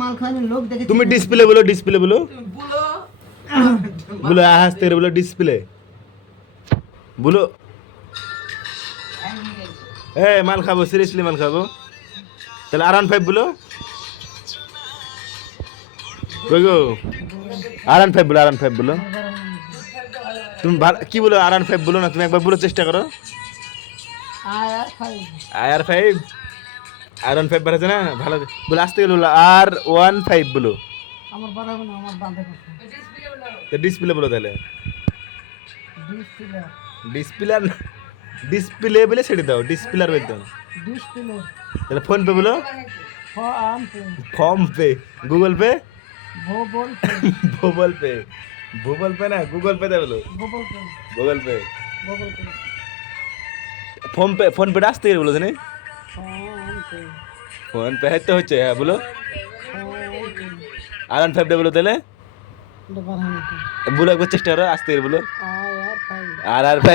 মাল খাওয়ানোর লোক দেখে তুমি ডিসপ্লে বলো, ডিসপ্লে বলো, বলো হাসতে বলো, ডিসপ্লে বলো। মাল খাবো, সিরিয়াসলি মাল খাবো। তাহলে R15 বলো। কই গো, R15 বলো, R15 বলো। তুমি কি বলো, R15 বলো না, তুমি একবার বলো, চেষ্টা করো। IR5 R15 বাড়াছে না, ভালো বলো, আসতে গেলে বলো R15 বলো। আমার বড় হবে না, আমার বাঁধে কথা তো ডিসপ্লে বলো তাহলে। ডিসপ্লে ডিসপ্লে ডিসপ্লে বলে ছেড়ে দাও, ডিসপ্লে আর বলতে ডিসপ্লে তাহলে ফোন পে বলো, ফর্ম পে ফর্ম পে, গুগল পে, ভোবল পে ভোবল পে, ভোবল পে না গুগল পে বলো, গোবল পে গুগল পে, গোবল পে ফোন পে, ফোন পেটা আসতে গেলে বলো জানি, ফর্ম পে ফোন পে হাইতে হচ্ছে, হ্যাঁ বলো। ফর্ম R15 বলো তাহলে, এটা বাড়ানো বলো একবার চেষ্টা করো, আসতে গেলে বলো। আর 5 R5